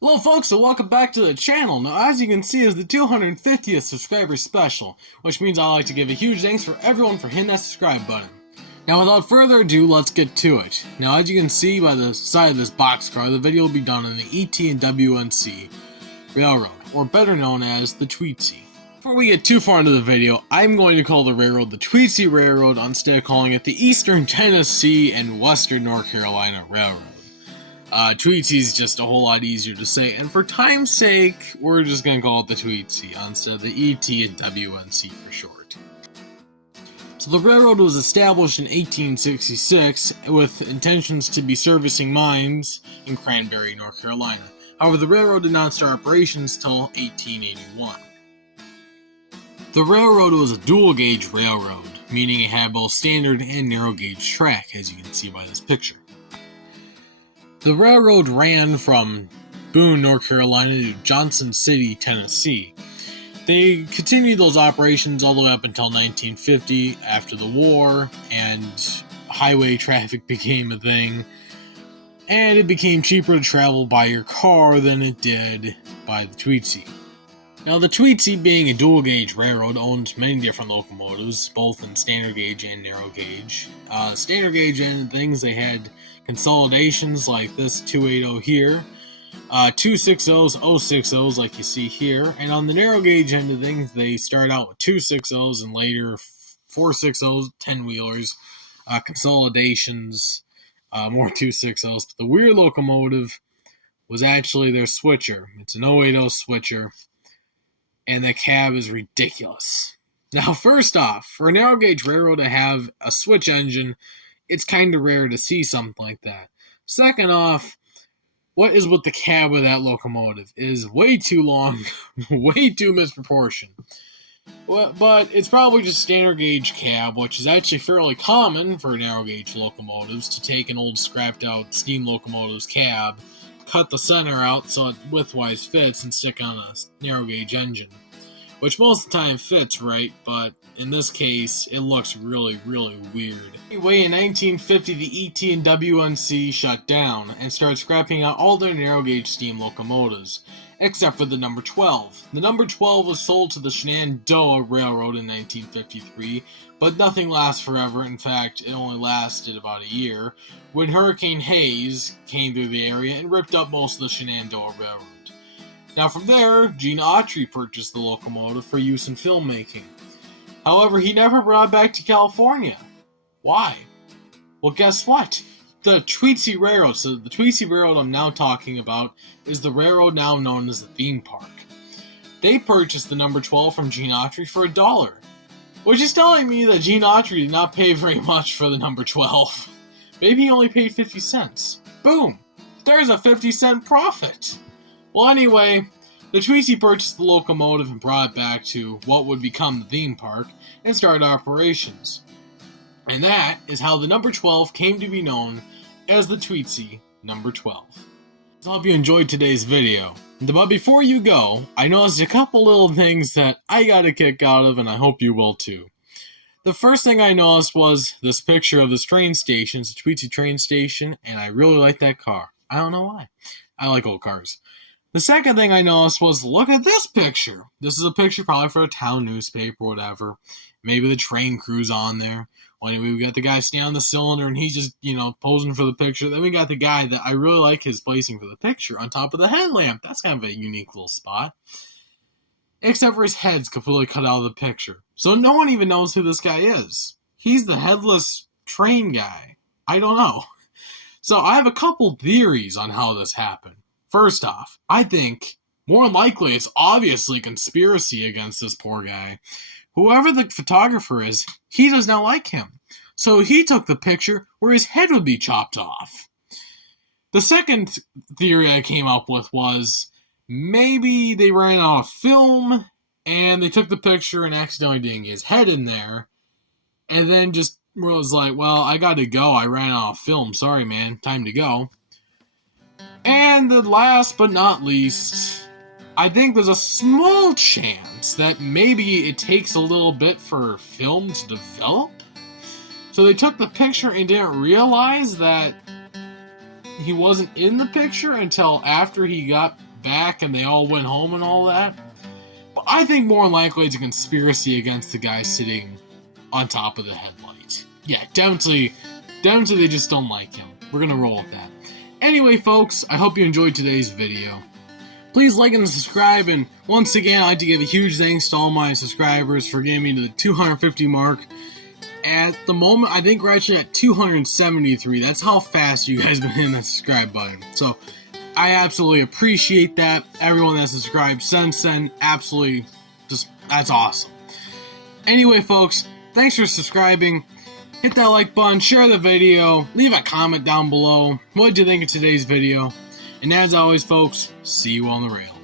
Hello folks and welcome back to the channel. Now as you can see is the 250th subscriber special, which means I'd like to give a huge thanks for everyone for hitting that subscribe button. Now without further ado, let's get to it. Now as you can see by the side of this boxcar, the video will be done on the ET and WNC Railroad, or better known as the Tweetsie. Before we get too far into the video, I'm going to call the railroad the Tweetsie Railroad instead of calling it the Eastern Tennessee and Western North Carolina Railroad. Tweetsie is just a whole lot easier to say, and for time's sake, we're just gonna call it the Tweetsie instead of the ET and WNC for short. So the railroad was established in 1866 with intentions to be servicing mines in Cranberry, North Carolina. However, the railroad did not start operations till 1881. The railroad was a dual-gauge railroad, meaning it had both standard and narrow-gauge track, as you can see by this picture. The railroad ran from Boone, North Carolina to Johnson City, Tennessee. They continued those operations all the way up until 1950 after the war, and highway traffic became a thing, and it became cheaper to travel by your car than it did by the Tweetsie. Now the Tweetsie, being a dual gauge railroad, owned many different locomotives, both in standard gauge and narrow gauge. Standard gauge end of things, they had consolidations like this 280 here, 260s, 060s like you see here, and on the narrow gauge end of things, they start out with 260s and later 460s, 10-wheelers, consolidations, more 260s. But the weird locomotive was actually their switcher. It's an 080 switcher, and the cab is ridiculous. Now, first off, for a narrow gauge railroad to have a switch engine, it's kind of rare to see something like that. Second off, what is with the cab of that locomotive? It is way too long, way too misproportioned. But it's probably just standard gauge cab, which is actually fairly common for narrow gauge locomotives, to take an old scrapped out steam locomotive's cab, cut the center out so it widthwise fits, and stick on a narrow gauge engine. Which most of the time fits right, but in this case, it looks really, really weird. Anyway, in 1950, the ET and WNC shut down and started scrapping out all their narrow gauge steam locomotives, except for the number 12. The number 12 was sold to the Shenandoah Railroad in 1953, but nothing lasts forever. In fact, it only lasted about a year, when Hurricane Hayes came through the area and ripped up most of the Shenandoah Railroad. Now from there, Gene Autry purchased the locomotive for use in filmmaking. However, he never brought it back to California. Why? Well, guess what? The Tweetsie Railroad, so the Tweetsie Railroad I'm now talking about, is the railroad now known as the theme park. They purchased the number 12 from Gene Autry for $1, which is telling me that Gene Autry did not pay very much for the number 12. Maybe he only paid 50 cents. Boom! There's a 50-cent profit! Well, anyway, the Tweetsie purchased the locomotive and brought it back to what would become the theme park and started operations. And that is how the number 12 came to be known as the Tweetsie number 12. So I hope you enjoyed today's video. But before you go, I noticed a couple little things that I got a kick out of, and I hope you will too. The first thing I noticed was this picture of this train station. It's a Tweetsie train station, and I really like that car. I don't know why. I like old cars. The second thing I noticed was, look at this picture. This is a picture probably for a town newspaper or whatever. Maybe the train crew's on there. Well, anyway, we got the guy standing on the cylinder and he's just, posing for the picture. Then we got the guy that I really like his placing for the picture on top of the headlamp. That's kind of a unique little spot. Except for his head's completely cut out of the picture. So no one even knows who this guy is. He's the headless train guy. I don't know. So I have a couple theories on how this happened. First off, I think, more likely, it's obviously conspiracy against this poor guy. Whoever the photographer is, he does not like him. So he took the picture where his head would be chopped off. The second theory I came up with was, maybe they ran out of film, and they took the picture and accidentally didn't get his head in there, and then just was like, well, I gotta go, I ran out of film, sorry man, time to go. And the last but not least, I think there's a small chance that maybe it takes a little bit for film to develop. So they took the picture and didn't realize that he wasn't in the picture until after he got back and they all went home and all that. But I think more than likely it's a conspiracy against the guy sitting on top of the headlight. Yeah, definitely they just don't like him. We're gonna roll with that. Anyway, folks, I hope you enjoyed today's video. Please like and subscribe, and once again, I'd like to give a huge thanks to all my subscribers for getting me to the 250 mark. At the moment, I think we're actually at 273. That's how fast you guys have been hitting that subscribe button. So, I absolutely appreciate that. Everyone that's subscribed since then, absolutely, that's awesome. Anyway, folks, thanks for subscribing. Hit that like button, share the video, leave a comment down below. What did you think of today's video? And as always, folks, see you on the rail.